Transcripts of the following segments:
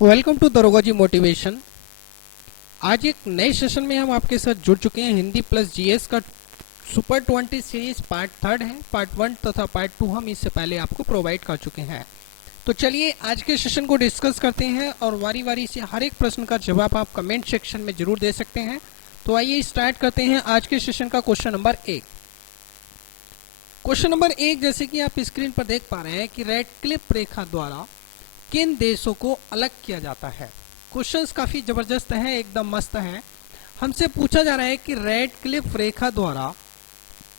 Welcome to दरोगा जी motivation. आज एक नए सेशन में हम आपके साथ जुड़ चुके हैं। हिंदी प्लस जीएस का सुपर 20 सीरीज पार्ट 3 है। पार्ट 1 तथा पार्ट 2 हम इससे पहले आपको प्रोवाइड कर चुके हैं। तो चलिए आज के सेशन को डिस्कस करते हैं और वारी वारी से हर एक प्रश्न का जवाब आप कमेंट सेक्शन में जरूर दे सकते हैं। तो आइए स्टार्ट करते हैं आज के सेशन का क्वेश्चन नंबर 1। क्वेश्चन नंबर 1 जैसे कि आप स्क्रीन पर देख पा रहे हैं कि रेडक्लिफ रेखा द्वारा किन देशों को अलग किया जाता है। क्वेश्चंस काफी जबरदस्त हैं, एकदम मस्त हैं। हमसे पूछा जा रहा है कि रेडक्लिफ रेखा द्वारा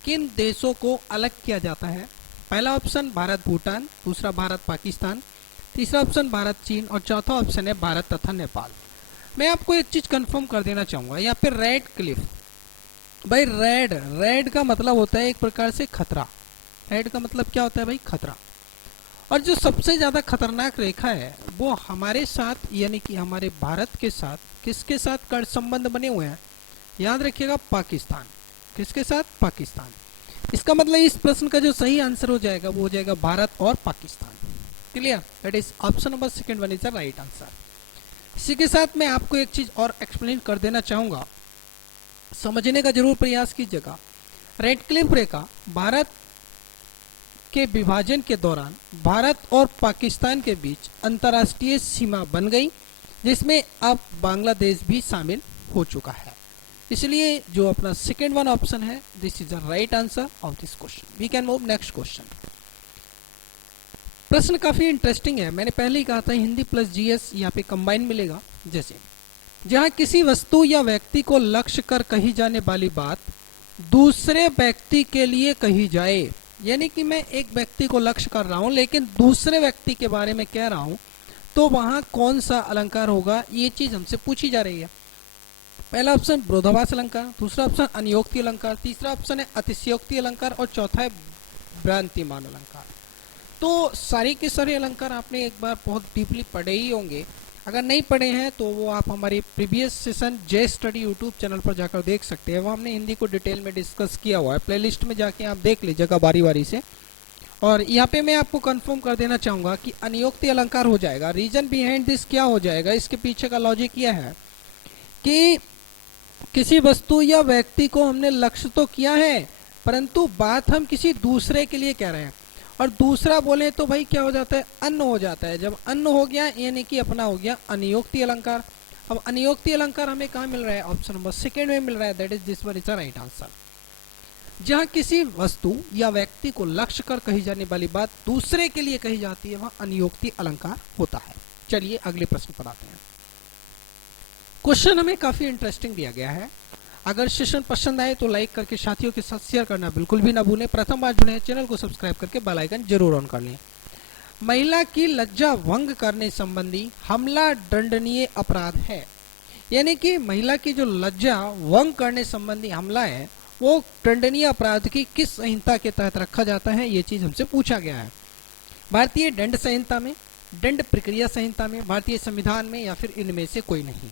किन देशों को अलग किया जाता है। पहला ऑप्शन भारत भूटान, दूसरा भारत पाकिस्तान, तीसरा ऑप्शन भारत चीन और चौथा ऑप्शन है भारत तथा नेपाल। मैं आपको एक चीज कंफर्म कर देना चाहूंगा, यहाँ पे रेडक्लिफ, भाई रेड का मतलब होता है एक प्रकार से खतरा। रेड का मतलब क्या होता है भाई? खतरा। और जो सबसे ज्यादा खतरनाक रेखा है वो हमारे साथ यानी कि हमारे भारत के साथ किसके साथ कर संबंध बने हुए हैं? याद रखिएगा, पाकिस्तान। किसके साथ? पाकिस्तान। इसका मतलब इस प्रश्न का जो सही आंसर हो जाएगा वो हो जाएगा भारत और Pakistan. Clear? That is option number second one is the right answer. इसी के साथ मैं आपको एक चीज और एक्सप्लेन कर देना चाहूंगा, समझने का जरूर प्रयास कीजिएगा। रेडक्लिफ रेखा भारत के विभाजन के दौरान भारत और पाकिस्तान के बीच अंतर्राष्ट्रीय सीमा बन गई, जिसमें अब बांग्लादेश भी शामिल हो चुका है। इसलिए जो अपना सेकेंड वन ऑप्शन है, this is the right answer of this question. We can move next question. प्रश्न काफी इंटरेस्टिंग है। मैंने पहले ही कहा था हिंदी प्लस जीएस यहाँ पे कंबाइन मिलेगा। जैसे जहां किसी वस्तु या व्यक्ति को लक्ष्य कर कही जाने वाली बात दूसरे व्यक्ति के लिए कही जाए, यानी कि मैं एक व्यक्ति को लक्ष्य कर रहा हूं लेकिन दूसरे व्यक्ति के बारे में कह रहा हूं, तो वहां कौन सा अलंकार होगा, ये चीज हमसे पूछी जा रही है। पहला ऑप्शन विरोधाभास अलंकार, दूसरा ऑप्शन अनियोक्ति अलंकार, तीसरा ऑप्शन है अतिशयोक्ति अलंकार और चौथा है भ्रांतिमान अलंकार। तो सारे के सारे अलंकार आपने एक बार बहुत डीपली पढ़े ही होंगे। अगर नहीं पढ़े हैं तो वो आप हमारी प्रीवियस सेशन जे स्टडी यूट्यूब चैनल पर जाकर देख सकते हैं। वो हमने हिंदी को डिटेल में डिस्कस किया हुआ है। प्लेलिस्ट में जाके आप देख लीजिएगा बारी बारी से। और यहाँ पे मैं आपको कंफर्म कर देना चाहूंगा कि अनियोक्ति अलंकार हो जाएगा। रीजन बिहाइंड दिस क्या हो जाएगा, इसके पीछे का लॉजिक यह है कि किसी वस्तु या व्यक्ति को हमने लक्ष्य तो किया है, परंतु बात हम किसी दूसरे के लिए कह रहे हैं। और दूसरा बोले तो भाई क्या हो जाता है? अन्न हो जाता है। जब अन्न हो गया यानी कि अपना हो गया अनियोक्ति अलंकार। अब अनियोक्ति अलंकार हमें कहाँ मिल रहा है? ऑप्शन नंबर सेकेंड में मिल रहा है। That is this one is the right answer. जहां किसी वस्तु या व्यक्ति को लक्ष्य कर कही जाने वाली बात दूसरे के लिए कही जाती है, वहां अनियोक्ति अलंकार होता है। चलिए अगले प्रश्न पर आते हैं। क्वेश्चन हमें काफी इंटरेस्टिंग दिया गया है। अगर सेशन पसंद आए तो लाइक करके साथियों के साथ शेयर करना बिल्कुल भी ना भूलें। प्रथम बार जुड़े हैं चैनल को सब्सक्राइब करके बेल आइकन जरूर ऑन कर लें। महिला की लज्जा भंग करने संबंधी हमला दंडनीय अपराध है, यानी कि महिला की जो लज्जा भंग करने संबंधी हमला है वो दंडनीय अपराध की किस संहिता के तहत रखा जाता है, ये चीज हमसे पूछा गया है। भारतीय दंड संहिता में, दंड प्रक्रिया संहिता में, भारतीय संविधान में, या फिर इनमें से कोई नहीं।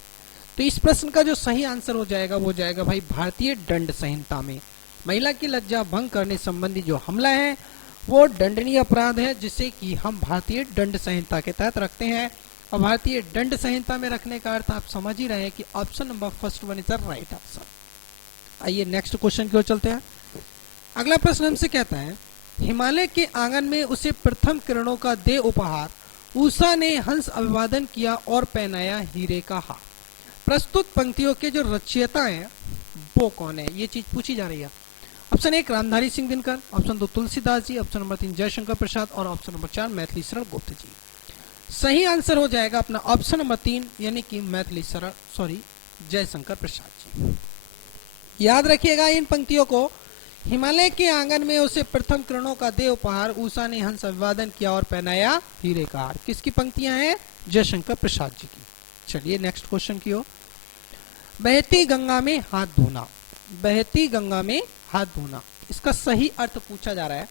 तो इस प्रश्न का जो सही आंसर हो जाएगा वो जाएगा भाई भारतीय दंड संहिता में। महिला की लज्जा भंग करने संबंधी जो हमला है वो दंडनीय अपराध है, जिसे कि हम भारतीय दंड संहिता के तहत रखते हैं। और भारतीय दंड संहिता में रखने का अर्थ आप समझ ही रहे हैं कि option number first one is the right answer. आइए नेक्स्ट क्वेश्चन की ओर चलते हैं। अगला प्रश्न हमसे कहता है, हिमालय के आंगन में उसे प्रथम किरणों का दे उपहार, उषा ने हंस अभिवादन किया और पहनाया हीरे का हार। प्रस्तुत पंक्तियों के जो रचयिता हैं वो कौन है, ये चीज पूछी जा रही है। Option 1 Ramdhari Singh Dinkar, option 2 Tulsidas ji, option number 3 Jaishankar Prasad और ऑप्शन नंबर 4 मैथिली शरण गुप्त जी। सही आंसर हो जाएगा अपना ऑप्शन नंबर 3 यानी कि मैथिली शरण जयशंकर प्रसाद जी। याद रखिएगा इन पंक्तियों को, हिमालय के आंगन में उसे प्रथम किरणों का दे उपहार, उषा ने हंस अभिवादन किया और पहनाया हीरे का हार। किसकी पंक्तियां हैं? जयशंकर प्रसाद जी की। चलिए नेक्स्ट क्वेश्चन की ओर। बहती गंगा में हाथ धोना, बहती गंगा में हाथ धोना, इसका सही अर्थ पूछा जा रहा है।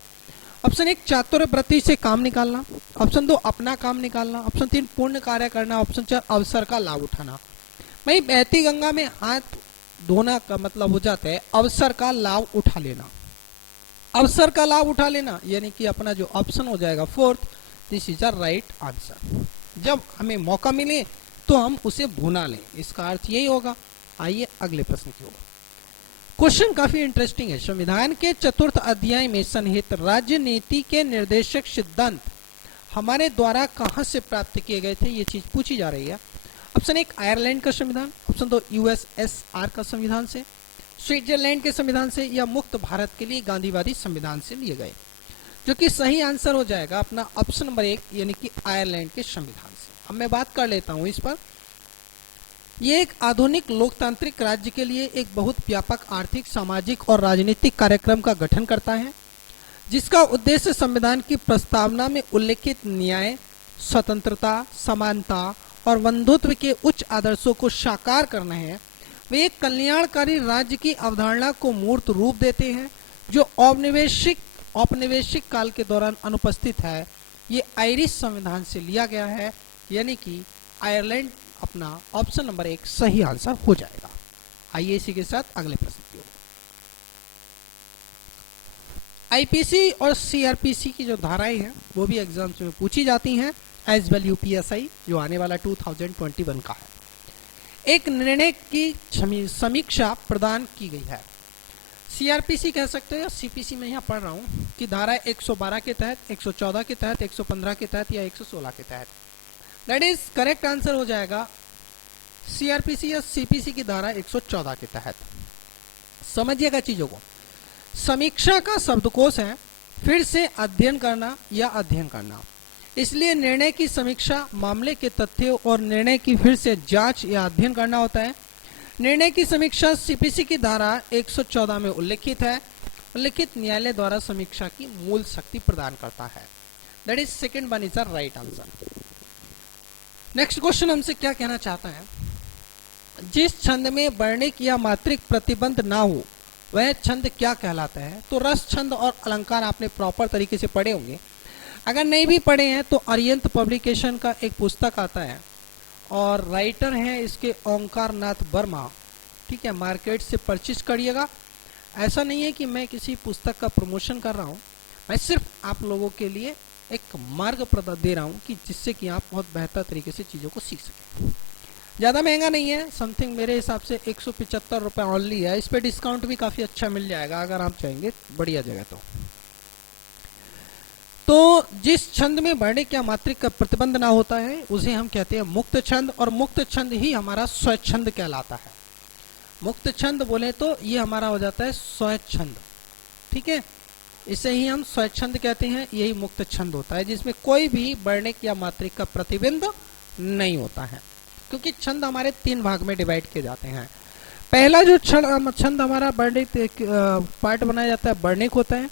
ऑप्शन 1 चातुर्वृत्ति से काम निकालना, ऑप्शन 2 अपना काम निकालना, ऑप्शन 3 पूर्ण कार्य करना, ऑप्शन 4 अवसर का लाभ उठाना। भाई बहती गंगा में हाथ धोना का मतलब हो जाता है अवसर का लाभ उठा लेना। अवसर का लाभ उठा लेना यानी कि अपना जो ऑप्शन हो जाएगा fourth, this is the right answer. जब हमें मौका मिले तो हम उसे भुना लें, इसका अर्थ यही होगा। आइए अगले प्रश्न की ओर। क्वेश्चन काफी इंटरेस्टिंग है। संविधान के चतुर्थ अध्याय में सन्निहित राज्य नीति के निर्देशक सिद्धांत हमारे द्वारा कहां से प्राप्त किए गए थे, ये चीज पूछी जा रही है। ऑप्शन 1 आयरलैंड का संविधान, ऑप्शन 2 यूएसएसआर का संविधान से, स्विट्जरलैंड के संविधान से, या मुक्त भारत के लिए गांधीवादी संविधान से लिए गए। जो कि सही आंसर हो जाएगा अपना ऑप्शन नंबर 1 यानी कि आयरलैंड के संविधान से। अब मैं बात कर लेता हूं इस पर। यह एक आधुनिक लोकतांत्रिक राज्य के लिए एक बहुत व्यापक आर्थिक, सामाजिक और राजनीतिक कार्यक्रम का गठन करता है, जिसका उद्देश्य संविधान की प्रस्तावना में उल्लेखित न्याय, स्वतंत्रता, समानता और बंधुत्व के उच्च आदर्शों को साकार करना है। वे एक कल्याणकारी राज्य की अवधारणा को मूर्त रूप देते हैं जो औपनिवेशिक काल के दौरान अनुपस्थित है। ये आयरिश संविधान से लिया गया है, यानी कि आयरलैंड अपना ऑप्शन नंबर 1 सही आंसर हो जाएगा। आइए इसी के साथ अगले प्रश्न की ओर। आईपीसी और सीआरपीसी की जो धाराएं हैं वो भी एग्जाम्स में पूछी जाती हैं, एज वेल यूपीएसआई जो आने वाला 2021 का है। एक निर्णय की समीक्षा प्रदान की गई है। सीआरपीसी कह सकते हैं, सीपीसी में यहाँ पढ़ रहा हूँ कि धारा 112 के तहत, 114 के तहत, 115 के तहत या 116 के तहत। दैट इज करेक्ट आंसर हो जाएगा सीआरपीसी या सीपीसी की धारा 114 के तहत। समझिएगा चीजों को। समीक्षा का शब्दकोश है फिर से अध्ययन करना या अध्ययन करना, इसलिए निर्णय की समीक्षा मामले के तथ्यों और निर्णय की फिर से जांच या अध्ययन करना होता है। निर्णय की समीक्षा सीपीसी की धारा 114 में उल्लेखित है। उल्लेखित न्यायालय द्वारा समीक्षा की मूल शक्ति प्रदान करता है। That is second one is the right answer. Next question हमसे क्या कहना चाहता है, जिस छंद में वर्णिक या मात्रिक प्रतिबंध ना हो वह छंद क्या कहलाता है। तो रस छंद और अलंकार आपने प्रॉपर तरीके से पढ़े होंगे। अगर नहीं भी पढ़े हैं तो अरियंत पब्लिकेशन का एक पुस्तक आता है और राइटर हैं इसके ओंकार नाथ वर्मा, ठीक है, मार्केट से परचेज करिएगा। ऐसा नहीं है कि मैं किसी पुस्तक का प्रमोशन कर रहा हूँ, मैं सिर्फ आप लोगों के लिए एक मार्ग प्रदान दे रहा हूँ कि जिससे कि आप बहुत बेहतर तरीके से चीज़ों को सीख सकें। ज़्यादा महंगा नहीं है, समथिंग मेरे हिसाब से 175 रुपये ऑनली है। इस पर डिस्काउंट भी काफ़ी अच्छा मिल जाएगा अगर आप चाहेंगे बढ़िया जगह। तो जिस छंद में वर्णिक या मात्रिक का प्रतिबंध ना होता है उसे हम कहते हैं मुक्त छंद, और मुक्त छंद ही हमारा स्वच्छंद कहलाता है। मुक्त छंद बोले तो ये हमारा हो जाता है स्वच्छंद, ठीक है, इसे ही हम स्वच्छंद कहते हैं। यही मुक्त छंद होता है जिसमें कोई भी वर्णिक या मात्रिक का प्रतिबंध नहीं होता है, क्योंकि छंद हमारे 3 भाग में डिवाइड किए जाते हैं। पहला जो छंद हमारा वर्णिक पार्ट बनाया जाता है वर्णिक होता है,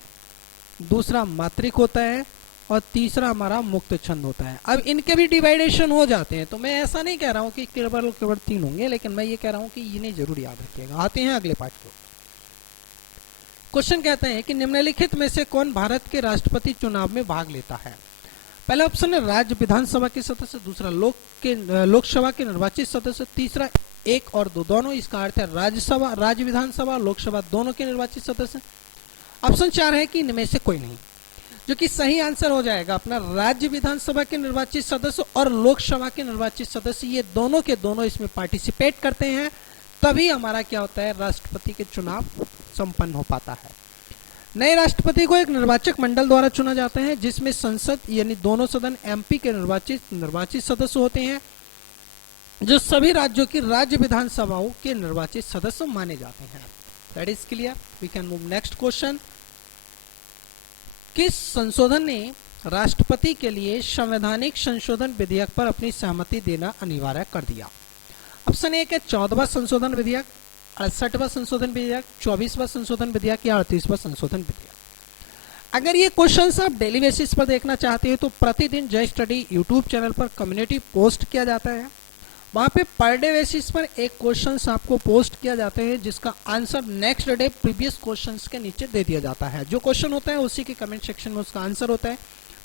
दूसरा मात्रिक होता है और तीसरा हमारा मुक्त छंद होता है। अब इनके भी डिवाइडेशन हो जाते हैं, तो मैं ऐसा नहीं कह रहा हूं कि केवल 3 होंगे, लेकिन मैं ये कह रहा हूं कि इन्हें जरूर याद रखिएगा। आते हैं अगले पार्ट को। क्वेश्चन कहते हैं कि निम्नलिखित में से कौन भारत के राष्ट्रपति चुनाव में भाग लेता है। पहला ऑप्शन है राज्य विधानसभा के सदस्य, दूसरा लोकसभा के निर्वाचित सदस्य, तीसरा 1 और 2 दोनों। इसका अर्थ है राज्य विधानसभा, लोकसभा दोनों के निर्वाचित सदस्य। ऑप्शन 4 है कि इनमें से कोई नहीं, जो कि सही आंसर हो जाएगा अपना राज्य विधानसभा के निर्वाचित सदस्य और लोकसभा के निर्वाचित सदस्य, ये दोनों के दोनों इसमें पार्टिसिपेट करते हैं, तभी हमारा क्या होता है राष्ट्रपति के चुनाव संपन्न हो पाता है। नए राष्ट्रपति को एक निर्वाचक मंडल द्वारा चुना जाता है, जिसमें संसद यानी दोनों सदन एमपी के निर्वाचित सदस्य होते हैं, जो सभी राज्यों की राज्य विधानसभाओं के निर्वाचित सदस्य माने जाते हैं। That is clear. We can move next question. किस संशोधन ने राष्ट्रपति के लिए संवैधानिक संशोधन विधेयक पर अपनी सहमति देना अनिवार्य कर दिया। ऑप्शन 1 है 14वां संशोधन विधेयक, 68वां संशोधन विधेयक, 24वां संशोधन विधेयक या 38वां संशोधन विधेयक। अगर ये क्वेश्चन आप डेली बेसिस पर देखना चाहते हैं तो प्रतिदिन जय स्टडी यूट्यूब चैनल पर कम्युनिटी पोस्ट किया जाता है। वहां पे पर डे बेसिस पर एक क्वेश्चन आपको पोस्ट किया जाता है जिसका answer next day previous questions के नीचे दे दिया जाता है। जो क्वेश्चन होता है उसी के कमेंट सेक्शन में उसका आंसर होता है,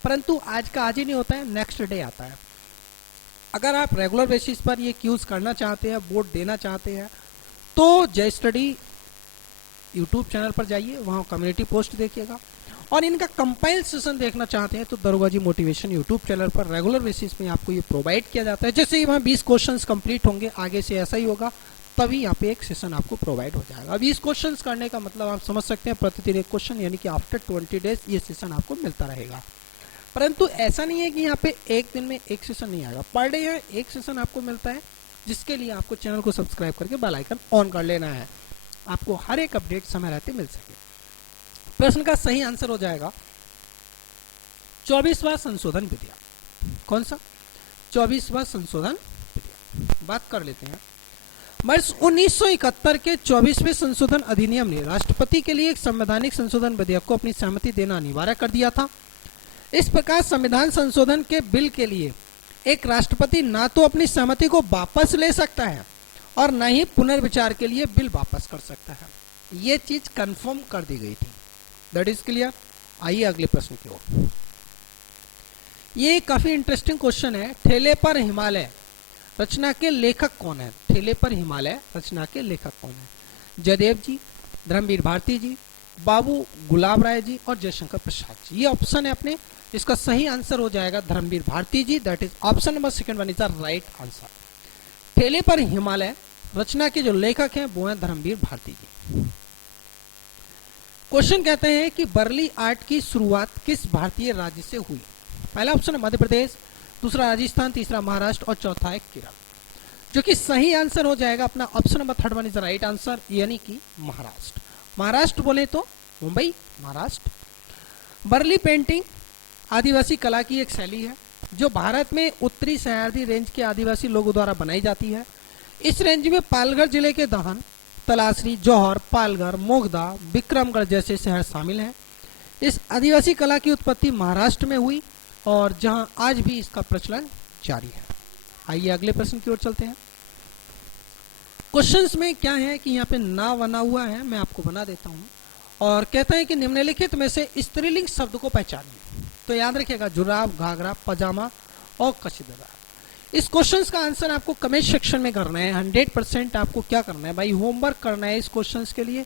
परंतु आज का आज ही नहीं होता है, नेक्स्ट डे आता है। अगर आप रेगुलर बेसिस पर ये क्यूज करना चाहते हैं, वोट देना चाहते हैं, तो जय स्टडी यूट्यूब चैनल पर जाइए, वहाँ कम्युनिटी पोस्ट देखिएगा और इनका कंपाइल सेशन देखना चाहते हैं तो दरोगा जी मोटिवेशन यूट्यूब चैनल पर रेगुलर बेसिस में आपको ये प्रोवाइड किया जाता है। जैसे ही वहाँ 20 क्वेश्चंस कंप्लीट होंगे, आगे से ऐसा ही होगा, तभी यहाँ पे एक सेशन आपको प्रोवाइड हो जाएगा। 20 क्वेश्चंस करने का मतलब आप समझ सकते हैं प्रतिदिन एक क्वेश्चन, यानी कि आफ्टर 20 डेज ये सेशन आपको मिलता रहेगा। परंतु ऐसा नहीं है कि यहाँ पे एक दिन में एक सेशन नहीं आएगा, पर डे यहाँ एक सेशन आपको मिलता है, जिसके लिए आपको चैनल को सब्सक्राइब करके बेल आइकन ऑन कर लेना है, आपको हर एक अपडेट समय रहते मिल सके। प्रश्न का सही आंसर हो जाएगा 24वां संशोधन विधेयक। कौन सा? 24वां संशोधन विधेयक। बात कर लेते हैं। वर्ष 1971 के 24वें संशोधन अधिनियम ने राष्ट्रपति के लिए एक संवैधानिक संशोधन विधेयक को अपनी सहमति देना अनिवार्य कर दिया था। इस प्रकार संविधान संशोधन के बिल के लिए एक राष्ट्रपति ना तो अपनी सहमति को वापस ले सकता है और न ही पुनर्विचार के लिए बिल वापस कर सकता है। ये चीज कंफर्म कर दी गई थी। That is clear. आइए अगले प्रश्न की ओर। ये काफी इंटरेस्टिंग क्वेश्चन है। ठेले पर हिमालय रचना के लेखक कौन है? ठेले पर हिमालय रचना के लेखक कौन है? जयदेव जी, धर्मवीर भारती जी, बाबू गुलाब राय जी और जयशंकर प्रसाद जी। ये ऑप्शन है अपने। इसका सही आंसर हो जाएगा Dharamvir Bharati ji. That is option number second one is the right answer. Thele Par Himalaya रचना के जो लेखक हैं वो हैं धर्मवीर भारती जी। क्वेश्चन कहते हैं कि बर्ली आर्ट की शुरुआत किस भारतीय राज्य से हुई? पहला ऑप्शन है मध्य प्रदेश, दूसरा राजस्थान, तीसरा महाराष्ट्र और चौथा है केरल, जो कि सही आंसर हो जाएगा अपना option number third one is the right answer, यानी कि महाराष्ट्र। महाराष्ट्र बोले तो मुंबई, महाराष्ट्र। बर्ली पेंटिंग आदिवासी कला की एक शैली है जो भारत में उत्तरी सह्याद्री रेंज के आदिवासी लोगों द्वारा बनाई जाती है। इस रेंज में पालघर जिले के दहन, तलासरी, जौहर, पालघर, मोगदा, विक्रमगढ़ जैसे शहर शामिल हैं। इस आदिवासी कला की उत्पत्ति महाराष्ट्र में हुई और जहां आज भी इसका प्रचलन जारी है। आइए अगले प्रश्न की ओर चलते हैं। क्वेश्चंस में क्या है कि यहाँ पे ना बना हुआ है, मैं आपको बना देता हूँ। और कहता है कि निम्नलिखित में से स्त्रीलिंग शब्द को पहचानिए। तो याद रखिएगा जुराब, घाघरा, पजामा और कशीदार। इस क्वेश्चंस का आंसर आपको कमेंट सेक्शन में करना है। 100% आपको क्या करना है भाई, होमवर्क करना है इस क्वेश्चंस के लिए।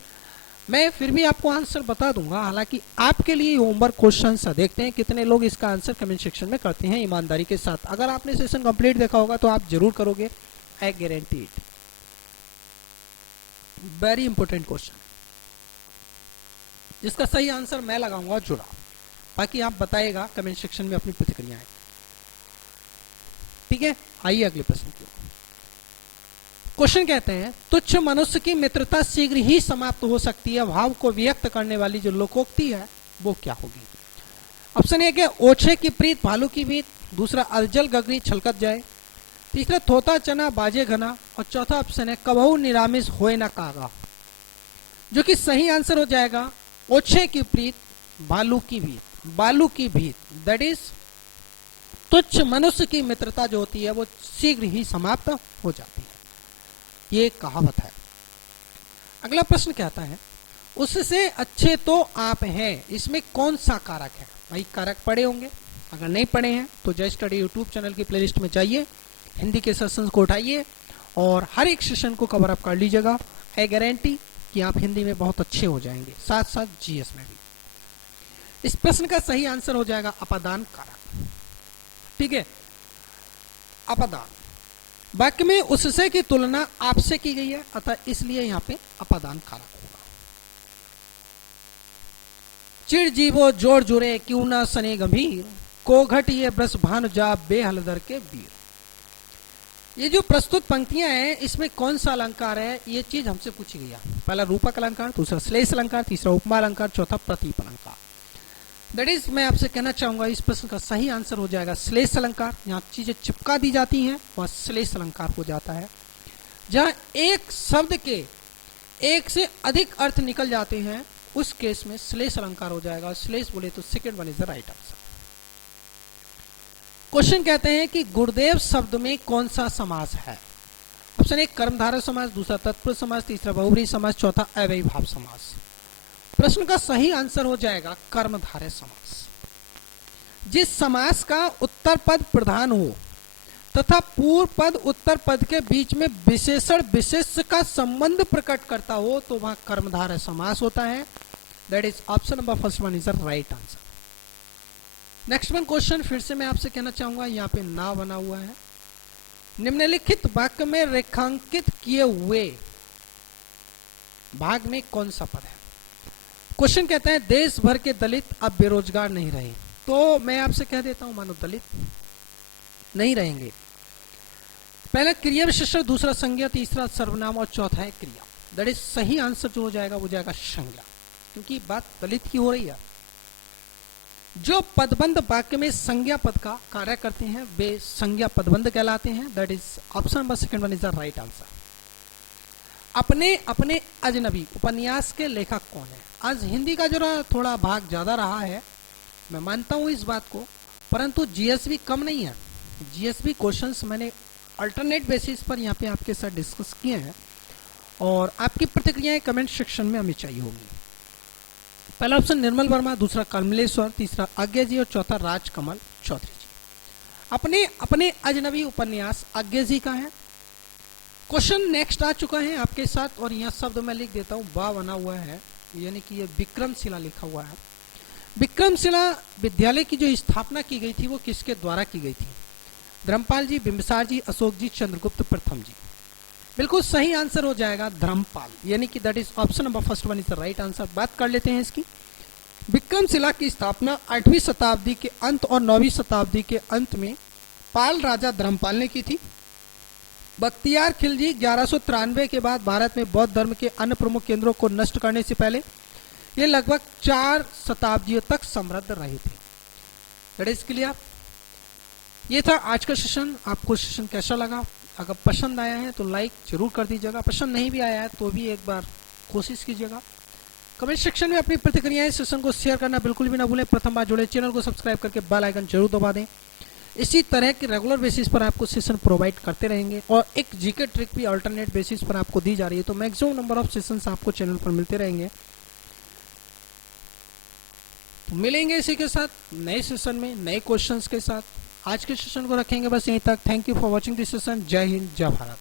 मैं फिर भी आपको आंसर बता दूंगा, हालांकि आपके लिए होमवर्क क्वेश्चंस है। देखते हैं कितने लोग इसका आंसर कमेंट सेक्शन में करते हैं ईमानदारी के साथ। अगर आपने सेशन कंप्लीट देखा होगा तो आप जरूर करोगे, I guarantee it. Very important question, जिसका सही आंसर मैं लगाऊंगा जुड़ा। बाकी आप बताइएगा कमेंट सेक्शन में अपनी प्रतिक्रियाएं। ठीक है, आइए अगले प्रश्न की ओर। क्वेश्चन कहते हैं तुच्छ मनुष्य की मित्रता शीघ्र ही समाप्त हो सकती है, भाव को व्यक्त करने वाली जो लोकोक्ति है वो क्या होगी? ऑप्शन ए के ओछे की प्रीत भालू की भीत, दूसरा अजल गगरी छलकत जाए, तीसरा थोता चना बाजे घना और चौथा ऑप्शन है कबहू निरामिष होए ना कागा, जो कि सही आंसर हो जाएगा ओछे की प्रीत भालू की भीत, बालू की भीत। दैट इज तुच्छ मनुष्य की मित्रता जो होती है वो शीघ्र ही समाप्त हो जाती है, ये कहावत है। अगला प्रश्न कहता है उससे अच्छे तो आप हैं, इसमें कौन सा कारक है? भाई कारक पढ़े होंगे, अगर नहीं पढ़े हैं तो जय स्टडी यूट्यूब चैनल की प्लेलिस्ट में जाइए, हिंदी के सेशंस को उठाइए और हर एक सेशन को कवर अप कर लीजिएगा। है गारंटी कि आप हिंदी में बहुत अच्छे हो जाएंगे, साथ साथ जीएस में भी। इस प्रश्न का सही आंसर हो जाएगा अपादान कारक। ठीक है, अपादान वाक्य में उससे की तुलना आपसे की गई है, अतः इसलिए यहां पे अपादान कारक होगा। चिड़ जीवो जोड़ जुरे क्यों ना सने गंभीर, को घट ये ब्रस भानु जा बेहलदर के वीर। ये जो प्रस्तुत पंक्तियां हैं इसमें कौन सा अलंकार है, ये चीज हमसे पूछी गई है। पहला रूपक अलंकार, दूसरा श्लेष अलंकार, तीसरा उपमा अलंकार, चौथा प्रतीप अलंकार। दैट इज मैं आपसे कहना चाहूंगा इस प्रश्न का सही आंसर हो जाएगा श्लेष अलंकार। यहाँ चीजें चिपका दी जाती हैं वह श्लेष अलंकार हो जाता है। जहां एक शब्द के एक से अधिक अर्थ निकल जाते हैं उस केस में श्लेष अलंकार हो जाएगा। श्लेष बोले तो second one is the right answer. Question कहते हैं कि गुरुदेव शब्द में कौन सा समास है? ऑप्शन ए कर्मधारय समास, दूसरा तत्पुरुष समास, तीसरा बहुब्रीहि समास, चौथा अव्ययीभाव समास। प्रश्न का सही आंसर हो जाएगा कर्मधारय समास। जिस समास का उत्तर पद प्रधान हो तथा पूर्व पद उत्तर पद के बीच में विशेषण विशेष्य का संबंध प्रकट करता हो तो वह कर्मधारय समास होता है। That is option number first one is the right answer. Next one question फिर से मैं आपसे कहना चाहूंगा, यहाँ पे ना बना हुआ है, निम्नलिखित वाक्य में रेखांकित किए हुए भाग में कौन सा पद है। क्वेश्चन कहता है देश भर के दलित अब बेरोजगार नहीं रहे, तो मैं आपसे कह देता हूं मानो दलित नहीं रहेंगे। पहला क्रिया विशेषण, दूसरा संज्ञा, तीसरा सर्वनाम और चौथा है क्रिया। दैट इज सही आंसर जो हो जाएगा वो जाएगा संज्ञा, क्योंकि बात दलित की हो रही है। जो पदबंध वाक्य में संज्ञा पद का कार्य करते हैं वे संज्ञा पदबंध कहलाते हैं। That is option number second one is the right answer. अपने अपने अजनबी उपन्यास के लेखक कौन है। आज हिंदी का जरा थोड़ा भाग ज्यादा रहा है, मैं मानता हूं इस बात को, परंतु जीएसबी कम नहीं है। जीएसबी क्वेश्चंस मैंने अल्टरनेट बेसिस पर यहाँ पे आपके साथ डिस्कस किए हैं और आपकी प्रतिक्रियाएं कमेंट सेक्शन में हमें चाहिए होगी। पहला ऑप्शन निर्मल वर्मा, दूसरा कमलेश्वर, तीसरा आज्ञा जी और चौथा राजकमल चौधरी जी। अपने अपने अजनबी उपन्यास आज्ञा जी का है। क्वेश्चन नेक्स्ट आ चुका है आपके साथ और यहाँ शब्द मैं लिख देता हूँ, बा बना हुआ है, यानी कि ये विक्रमशिला लिखा हुआ है। विक्रमशिला विद्यालय की जो स्थापना की गई थी वो किसके द्वारा की गई थी। धर्मपाल जी, बिंबिसार जी, अशोक जी, चंद्रगुप्त प्रथम जी। बिल्कुल सही आंसर हो जाएगा धर्मपाल, यानी कि that is option number first one is the right answer. बात कर लेते हैं इसकी। विक्रमशिला की स्थापना 8वीं शताब्दी के अंत और 9वीं शताब्दी के अंत में पाल राजा धर्मपाल ने की थी। बख्तियार खिलजी 1193 के बाद भारत में बौद्ध धर्म के अन्य प्रमुख केंद्रों को नष्ट करने से पहले ये लगभग 4 शताब्दियों तक समृद्ध रहे थे। That is clear. ये था आज का सेशन। आपको सेशन कैसा लगा? अगर पसंद आया है तो लाइक जरूर कर दीजिएगा, पसंद नहीं भी आया है तो भी एक बार कोशिश कीजिएगा। कमेंट सेक्शन में अपनी प्रतिक्रियाएं, सेशन को शेयर करना बिल्कुल भी ना भूलें। प्रथम बार जुड़े चैनल को सब्सक्राइब करके बेल आइकन जरूर दबा दें। इसी तरह के रेगुलर बेसिस पर आपको सेशन प्रोवाइड करते रहेंगे और एक जीके ट्रिक भी अल्टरनेट बेसिस पर आपको दी जा रही है, तो मैक्सिमम नंबर ऑफ सेशंस आपको चैनल पर मिलते रहेंगे। तो मिलेंगे इसी के साथ नए सेशन में नए क्वेश्चंस के साथ। आज के सेशन को रखेंगे बस यहीं तक। Thank you for watching this session. जय हिंद, जय भारत।